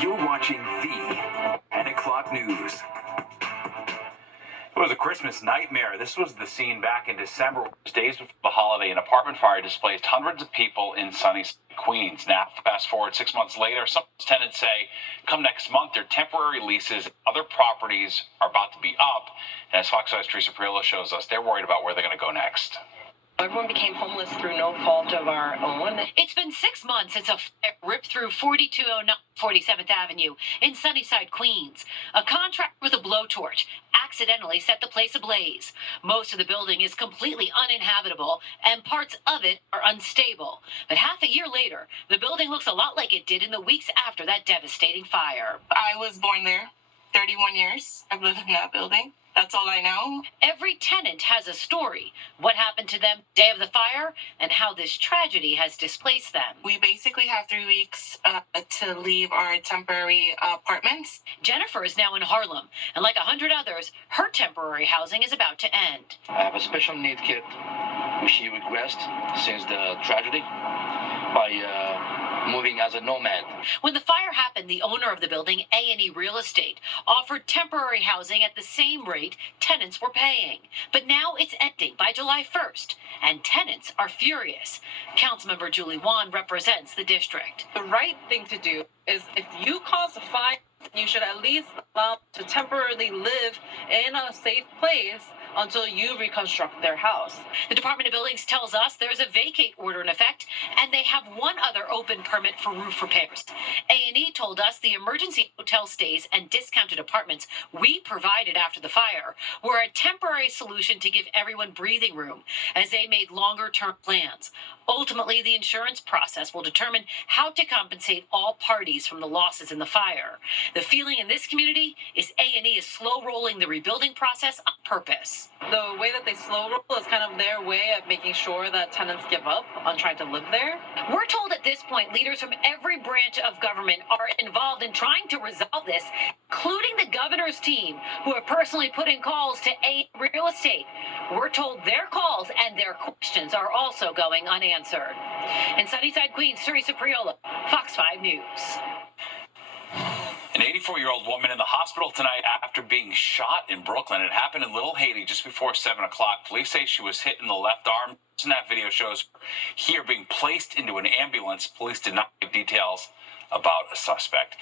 You're watching the 10 o'clock news. It was a Christmas nightmare. This was the scene back in December, days before the holiday. An apartment fire displaced hundreds of people in sunny Queens. Now, fast forward 6 months later, some tenants say come next month, their temporary leases, other properties are about to be up. And as Fox 5's Teresa Priolo shows us, they're worried about where they're going to go next. Everyone became homeless through no fault of our own. It's been 6 months since a fire ripped through 4209 47th Avenue in Sunnyside, Queens. A contractor with a blowtorch accidentally set the place ablaze. Most of the building is completely uninhabitable, and parts of it are unstable. But half a year later, the building looks a lot like it did in the weeks after that devastating fire. I was born there, 31 years. I've lived in that building. That's all I know. Every tenant has a story. What happened to them the day of the fire and how this tragedy has displaced them. We basically have 3 weeks to leave our temporary apartments. Jennifer is now in Harlem, and like 100 others, her temporary housing is about to end. I have a special need kid, which she requested since the tragedy by moving as a nomad. When the fire happened, the owner of the building, A&E Real Estate, offered temporary housing at the same rate tenants were paying. But now it's ending by July 1st, and tenants are furious. Councilmember Julie Wan represents the district. The right thing to do is if you cause a fire, you should at least allow them to temporarily live in a safe place until you reconstruct their house. The Department of Buildings tells us there's a vacate order in effect, and they have one other open permit for roof repairs. A&E told us the emergency hotel stays and discounted apartments we provided after the fire were a temporary solution to give everyone breathing room as they made longer-term plans. Ultimately, the insurance process will determine how to compensate all parties from the losses in the fire. The feeling in this community is A&E is slow-rolling the rebuilding process on purpose. The way that they slow roll is kind of their way of making sure that tenants give up on trying to live there. We're told at this point leaders from every branch of government are involved in trying to resolve this, including the governor's team, who have personally put in calls to A Real Estate. We're told their calls and their questions are also going unanswered. In Sunnyside, Queens, Teresa Priolo, Fox 5 News. An 84-year-old woman in the hospital tonight after being shot in Brooklyn. It happened in Little Haiti just before 7 o'clock. Police say she was hit in the left arm. And that video shows her here being placed into an ambulance. Police did not give details about a suspect.